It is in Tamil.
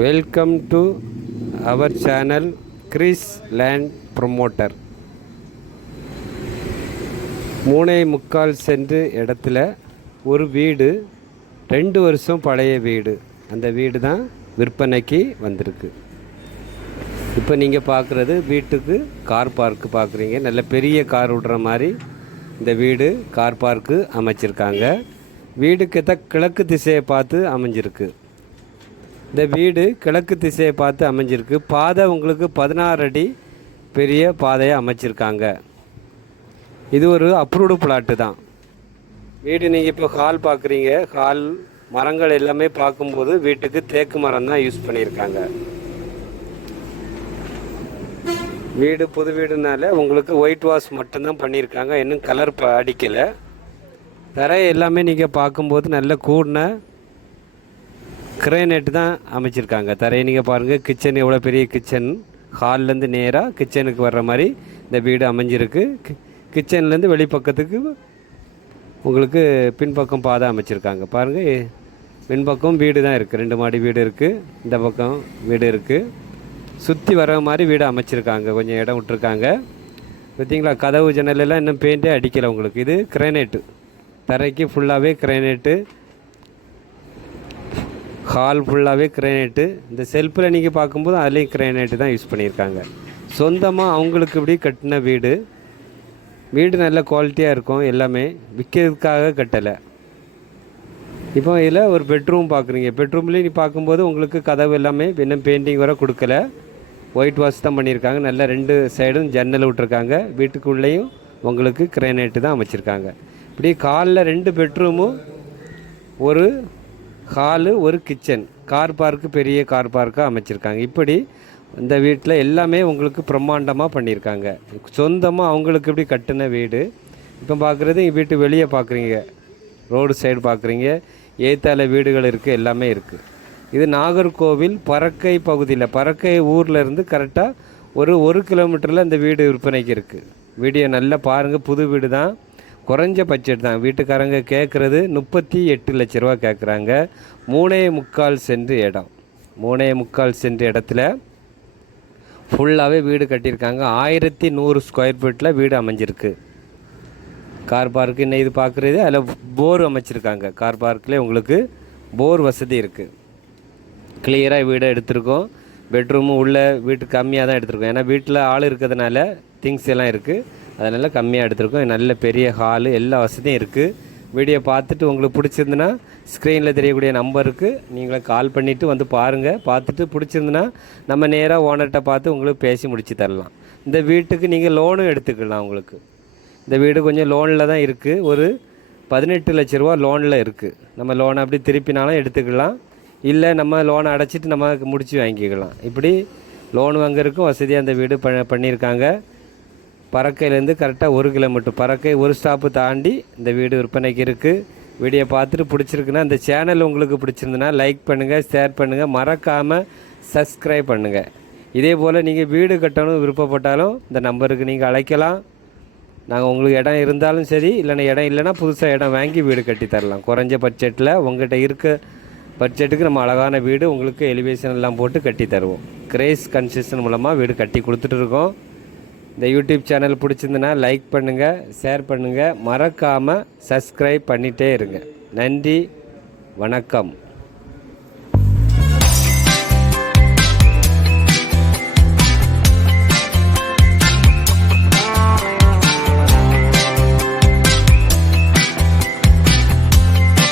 Welcome to our channel Krish land promoter மூணே முக்கால் சென்று இடத்துல ஒரு வீடு ரெண்டு வருஷம் பழைய வீடு. அந்த வீடு தான் விற்பனைக்கு வந்திருக்கு. இப்போ நீங்கள் பார்க்குறது வீட்டுக்கு கார் பார்க்கு பார்க்குறீங்க. நல்ல பெரிய கார் விடுற மாதிரி இந்த வீடு கார் பார்க்கு அமைச்சிருக்காங்க. வீடு கிட்ட கிழக்கு திசையை பார்த்து அமைஞ்சிருக்கு. இந்த வீடு கிழக்கு திசையை பார்த்து அமைஞ்சிருக்கு. பாதை உங்களுக்கு பதினாறு அடி பெரிய பாதையை அமைச்சிருக்காங்க. இது ஒரு அப்ரூவ்டு பிளாட்டு தான். வீடு நீங்கள் இப்போ ஹால் பார்க்குறீங்க. ஹால் மரங்கள் எல்லாமே பார்க்கும்போது வீட்டுக்கு தேக்கு மரம் தான் யூஸ் பண்ணியிருக்காங்க. வீடு புது வீடுனால உங்களுக்கு ஒயிட் வாஷ் மட்டும்தான் பண்ணியிருக்காங்க. இன்னும் கலர் அடிக்கலை. தரை எல்லாமே நீங்கள் பார்க்கும்போது நல்ல கூடின கிரேனைட் தான் அமைச்சிருக்காங்க. தரையை நீங்கள் பாருங்கள் கிச்சன் எவ்வளோ பெரிய கிச்சன் ஹால்லேருந்து நேராக கிச்சனுக்கு வர்ற மாதிரி இந்த வீடு அமைஞ்சிருக்கு. கிச்சன்லேருந்து வெளிப்பக்கத்துக்கு உங்களுக்கு பின்பக்கம் பாதை அமைச்சிருக்காங்க. பாருங்கள் பின்பக்கம் வீடு தான் இருக்குது ரெண்டு மாடி வீடு இருக்குது இந்த பக்கம் வீடு இருக்குது சுற்றி வர மாதிரி வீடு அமைச்சிருக்காங்க. கொஞ்சம் இடம் விட்டுருக்காங்க. பார்த்தீங்களா கதவு ஜன்னலெல்லாம் இன்னும் பெயிண்டே அடிக்கலை உங்களுக்கு. இது கிரேனைட்டு தரைக்கு ஃபுல்லாகவே கிரேனைட்டு ஹால் ஃபுல்லாகவே கிரைனேட்டு இந்த செல்ஃபில் நீங்கள் பார்க்கும்போது அதுலேயும் கிரைனேட்டு தான் யூஸ் பண்ணியிருக்காங்க. சொந்தமாக அவங்களுக்கு இப்படி கட்டின வீடு. வீடு நல்ல குவாலிட்டியாக இருக்கும் எல்லாமே. விற்கிறதுக்காக கட்டலை. இப்போ இதில் ஒரு பெட்ரூம் பார்க்குறீங்க. பெட்ரூம்லேயும் நீ பார்க்கும்போது உங்களுக்கு கதவு எல்லாமே இன்னும் பெயிண்டிங் வர கொடுக்கல. ஒயிட் வாஷ் தான் பண்ணியிருக்காங்க. நல்லா ரெண்டு சைடும் ஜன்னல் விட்ருக்காங்க வீட்டுக்குள்ளேயும் உங்களுக்கு கிரைனேட்டு தான் அமைச்சிருக்காங்க. இப்படி காலில் ரெண்டு பெட்ரூமும் ஒரு ஹாலு ஒரு கிச்சன். கார் பார்க்கு பெரிய கார் பார்க்காக அமைச்சிருக்காங்க. இப்படி இந்த வீட்டில் எல்லாமே உங்களுக்கு பிரம்மாண்டமாக பண்ணியிருக்காங்க சொந்தமாக அவங்களுக்கு இப்படி கட்டின வீடு? இப்போ பார்க்குறது வீட்டு வெளியே பார்க்குறீங்க ரோடு சைடு பார்க்குறீங்க ஏத்தால வீடுகள் இருக்குது எல்லாமே இருக்குது இது நாகர்கோவில் பறக்கை பகுதியில் பறக்கை ஊரில் இருந்து கரெக்டாக ஒரு ஒரு கிலோமீட்டரில் இந்த வீடு விற்பனைக்கு இருக்குது வீடியோ நல்லா பாருங்கள் புது வீடு தான் குறைஞ்ச பட்ஜெட் தான். வீட்டுக்காரங்க கேட்குறது முப்பத்தி எட்டு லட்ச ரூபா கேட்குறாங்க மூணே முக்கால் சென்று இடம். மூணே முக்கால் சென்று இடத்துல ஃபுல்லாகவே வீடு கட்டியிருக்காங்க. ஆயிரத்தி நூறு ஸ்கொயர் ஃபீட்டில் வீடு அமைஞ்சிருக்கு. கார் பார்க்கு இன்னும் இது பார்க்குறது அதில் போர் அமைச்சிருக்காங்க. கார் பார்க்கில் உங்களுக்கு போர் வசதி இருக்குது கிளியராக வீடை எடுத்திருக்கோம். பெட்ரூமும் உள்ள வீட்டுக்கு கம்மியாக தான் எடுத்திருக்கோம். ஏன்னா வீட்டில் ஆள் இருக்கிறதுனால திங்ஸ் எல்லாம் இருக்குது அதனால் கம்மியாக எடுத்திருக்கோம். நல்ல பெரிய ஹாலு எல்லா வசதியும் இருக்குது வீடியோ பார்த்துட்டு உங்களுக்கு பிடிச்சிருந்துன்னா ஸ்க்ரீனில் தெரியக்கூடிய நம்பருக்கு நீங்களே கால் பண்ணிவிட்டு வந்து பாருங்கள் பார்த்துட்டு பிடிச்சிருந்துன்னா நம்ம நேராக ஓனர்கிட்ட பார்த்து உங்களுக்கு பேசி முடிச்சு தரலாம். இந்த வீட்டுக்கு நீங்கள் லோனும் எடுத்துக்கலாம் உங்களுக்கு. இந்த வீடு கொஞ்சம் லோனில் தான் இருக்குது ஒரு பதினெட்டு லட்ச ரூபா லோனில் இருக்குது நம்ம லோனை அப்படி திருப்பினாலும் எடுத்துக்கலாம். இல்லை நம்ம லோனை அடைச்சிட்டு நம்ம முடித்து வாங்கிக்கலாம். இப்படி லோன் வாங்குறதுக்கும் வசதியாக அந்த வீடு ப பண்ணியிருக்காங்க. பறக்கையிலேருந்து கரெக்டாக ஒரு கிலோமீட்டர் பறக்கை ஒரு ஸ்டாப்பு தாண்டி இந்த வீடு விற்பனைக்கு இருக்குது வீடியோ பார்த்துட்டு பிடிச்சிருக்குன்னா இந்த சேனல் உங்களுக்கு பிடிச்சிருந்துன்னா லைக் பண்ணுங்கள் ஷேர் பண்ணுங்கள் மறக்காமல் சப்ஸ்கிரைப் பண்ணுங்கள் இதே போல் நீங்கள் வீடு கட்டணும் விருப்பப்பட்டாலும் இந்த நம்பருக்கு நீங்கள் அழைக்கலாம். நாங்கள் உங்களுக்கு இடம் இருந்தாலும் சரி இல்லைன்னா இடம் இல்லைன்னா புதுசாக இடம் வாங்கி வீடு கட்டி தரலாம். குறைஞ்ச பட்ஜெட்டில் உங்கள்கிட்ட இருக்க பட்ஜெட்டுக்கு நம்ம அழகான வீடு உங்களுக்கு எலிவேஷன் எல்லாம் போட்டு கட்டி தருவோம். கிரேஸ் கன்ஸ்ட்ரக்ஷன் மூலமாக வீடு கட்டி கொடுத்துட்ருக்கோம் இந்த யூடியூப் சேனல் பிடிச்சிருந்துன்னா லைக் பண்ணுங்கள் ஷேர் பண்ணுங்கள் மறக்காமல் சப்ஸ்கிரைப் பண்ணிகிட்டே இருங்க. நன்றி வணக்கம்.